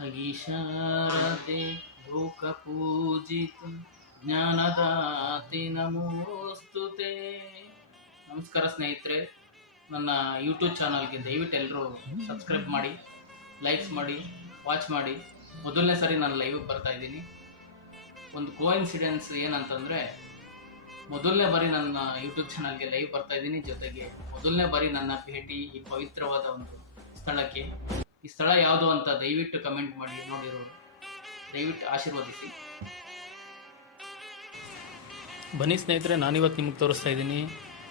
ಭಾಗೀಶಾರದೆ ಲೋಕಪೂಜಿತ ಜ್ಞಾನದಾತೆ ನಮೋಸ್ತುತೆ. ನಮಸ್ಕಾರ ಸ್ನೇಹಿತರೆ, ನನ್ನ ಯೂಟ್ಯೂಬ್ ಚಾನಲ್ಗೆ ದಯವಿಟ್ಟು ಎಲ್ಲರೂ ಸಬ್ಸ್ಕ್ರೈಬ್ ಮಾಡಿ, ಲೈಕ್ಸ್ ಮಾಡಿ, ವಾಚ್ ಮಾಡಿ. ಮೊದಲನೇ ಸರಿ ನಾನು ಲೈವ್ಗೆ ಬರ್ತಾ ಇದ್ದೀನಿ. ಒಂದು ಕೋಇನ್ಸಿಡೆನ್ಸ್ ಏನಂತಂದರೆ, ಮೊದಲನೇ ಬಾರಿ ನನ್ನ ಯೂಟ್ಯೂಬ್ ಚಾನಲ್ಗೆ ಲೈವ್ ಬರ್ತಾ ಇದ್ದೀನಿ. ಜೊತೆಗೆ ಮೊದಲನೇ ಬಾರಿ ನನ್ನ ಭೇಟಿ ಈ ಪವಿತ್ರವಾದ ಒಂದು ಸ್ಥಳಕ್ಕೆ. ಈ ಸ್ಥಳ ಯಾವುದು ಅಂತ ದಯವಿಟ್ಟು ಕಮೆಂಟ್ ಮಾಡಿ, ನೋಡಿರೋರು ದಯವಿಟ್ಟು ಆಶೀರ್ವದಿಸಿ. ಬನ್ನಿ ಸ್ನೇಹಿತರೆ, ನಾನಿವತ್ತು ನಿಮಗೆ ತೋರಿಸ್ತಾ ಇದ್ದೀನಿ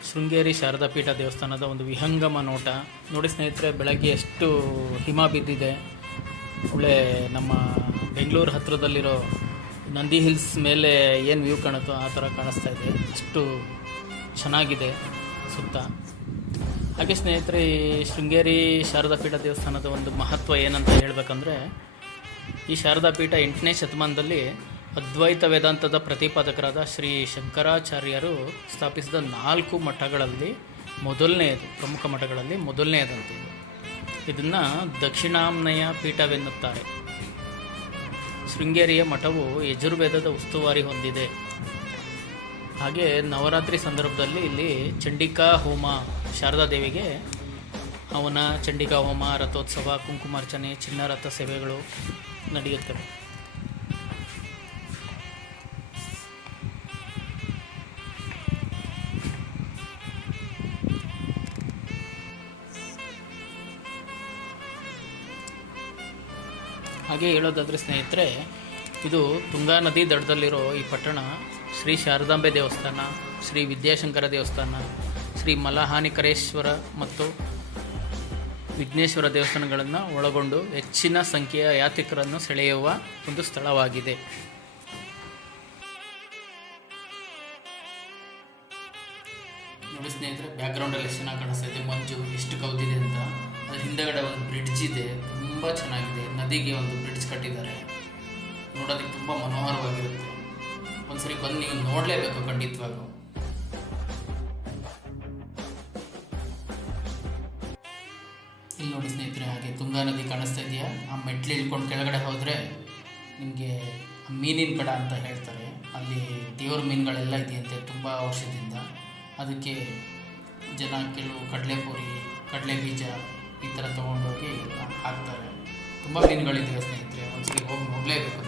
ಶೃಂಗೇರಿ ಶಾರದಾ ಪೀಠ ದೇವಸ್ಥಾನದ ಒಂದು ವಿಹಂಗಮ ನೋಟ. ನೋಡಿ ಸ್ನೇಹಿತರೆ, ಬೆಳಗ್ಗೆ ಎಷ್ಟು ಹಿಮ ಬಿದ್ದಿದೆ. ಒಳ್ಳೆ ನಮ್ಮ ಬೆಂಗಳೂರು ಹತ್ತಿರದಲ್ಲಿರೋ ನಂದಿ ಹಿಲ್ಸ್ ಮೇಲೆ ಏನು ವ್ಯೂ ಕಾಣುತ್ತೋ ಆ ಥರ ಕಾಣಿಸ್ತಾ ಇದೆ. ಅಷ್ಟು ಚೆನ್ನಾಗಿದೆ ಸುತ್ತ. ಹಾಗೆ ಸ್ನೇಹಿತರೆ, ಈ ಶೃಂಗೇರಿ ಶಾರದಾ ಪೀಠ ದೇವಸ್ಥಾನದ ಒಂದು ಮಹತ್ವ ಏನಂತ ಹೇಳಬೇಕಂದ್ರೆ, ಈ ಶಾರದಾ ಪೀಠ 8ನೇ ಶತಮಾನದಲ್ಲಿ ಅದ್ವೈತ ವೇದಾಂತದ ಪ್ರತಿಪಾದಕರಾದ ಶ್ರೀ ಶಂಕರಾಚಾರ್ಯರು ಸ್ಥಾಪಿಸಿದ 4 ಮಠಗಳಲ್ಲಿ ಮೊದಲನೆಯದು, ಪ್ರಮುಖ ಮಠಗಳಲ್ಲಿ ಮೊದಲನೆಯದಂತೆ. ಇದನ್ನು ದಕ್ಷಿಣಾಮ್ನಾಯ ಪೀಠವೆನ್ನುತ್ತಾರೆ. ಶೃಂಗೇರಿಯ ಮಠವು ಯಜುರ್ವೇದದ ಉಸ್ತುವಾರಿ ಹೊಂದಿದೆ. ಹಾಗೆ ನವರಾತ್ರಿ ಸಂದರ್ಭದಲ್ಲಿ ಇಲ್ಲಿ ಚಂಡಿಕಾ ಹೋಮ, ಶಾರದಾ ದೇವಿಗೆ ಹವನ, ಚಂಡಿಕಾ ಹೋಮ, ರಥೋತ್ಸವ, ಕುಂಕುಮಾರ್ಚನೆ, ಚಿನ್ನರಥ ಸೇವೆಗಳು ನಡೆಯುತ್ತವೆ. ಹಾಗೆ ಹೇಳೋದಾದರೆ ಸ್ನೇಹಿತರೆ, ಇದು ತುಂಗಾ ನದಿ ದಡದಲ್ಲಿರೋ ಈ ಪಟ್ಟಣ ಶ್ರೀ ಶಾರದಾಂಬೆ ದೇವಸ್ಥಾನ, ಶ್ರೀ ವಿದ್ಯಾಶಂಕರ ದೇವಸ್ಥಾನ, ಶ್ರೀ ಮಲಹಾನಿಕರೇಶ್ವರ ಮತ್ತು ವಿಘ್ನೇಶ್ವರ ದೇವಸ್ಥಾನಗಳನ್ನು ಒಳಗೊಂಡು ಹೆಚ್ಚಿನ ಸಂಖ್ಯೆಯ ಯಾತ್ರಿಕರನ್ನು ಸೆಳೆಯುವ ಒಂದು ಸ್ಥಳವಾಗಿದೆ. ನೋಡಿ ಸ್ನೇಹಿತರೆ, ಬ್ಯಾಕ್ಗ್ರೌಂಡಲ್ಲಿ ಎಷ್ಟು ಚೆನ್ನಾಗಿ ಕಾಣಿಸ್ತಾ ಇದೆ, ಮಂಜು ಎಷ್ಟು ಕವಿದಿದೆ ಅಂತ. ಅದ್ರ ಹಿಂದೆಗಡೆ ಒಂದು ಬ್ರಿಡ್ಜ್ ಇದೆ, ತುಂಬ ಚೆನ್ನಾಗಿದೆ. ನದಿಗೆ ಒಂದು ಬ್ರಿಡ್ಜ್ ಕಟ್ಟಿದ್ದಾರೆ, ನೋಡೋದಕ್ಕೆ ತುಂಬ ಮನೋಹರವಾಗಿರುತ್ತೆ. ಒಂದ್ಸರಿ ಬಂದು ನೀವು ನೋಡಲೇಬೇಕು ಖಂಡಿತವಾಗೂ. ಇಲ್ಲಿ ನೋಡಿ ಸ್ನೇಹಿತರೆ, ಹಾಗೆ ತುಂಗಾ ನದಿ ಕಾಣಿಸ್ತಾ ಇದೆಯಾ? ಆ ಮೆಟ್ಲು ಇಳ್ಕೊಂಡು ಕೆಳಗಡೆ ಹೋದರೆ ನಿಮಗೆ ಮೀನಿನ ಕಡ ಅಂತ ಹೇಳ್ತಾರೆ. ಅಲ್ಲಿ ದೇವ್ರ ಮೀನುಗಳೆಲ್ಲ ಇದೆಯಂತೆ ತುಂಬ ವರ್ಷದಿಂದ. ಅದಕ್ಕೆ ಜನ ಕೆಲವು ಕಡಲೆಪುರಿ, ಕಡಲೆ ಬೀಜ ಈ ಥರ ತೊಗೊಂಡೋಗಿ ಹಾಕ್ತಾರೆ. ತುಂಬ ಮೀನುಗಳಿದ್ದಾವೆ ಸ್ನೇಹಿತರೆ, ಒಂದ್ಸರಿ ಹೋಗಿ ನೋಡಲೇಬೇಕು.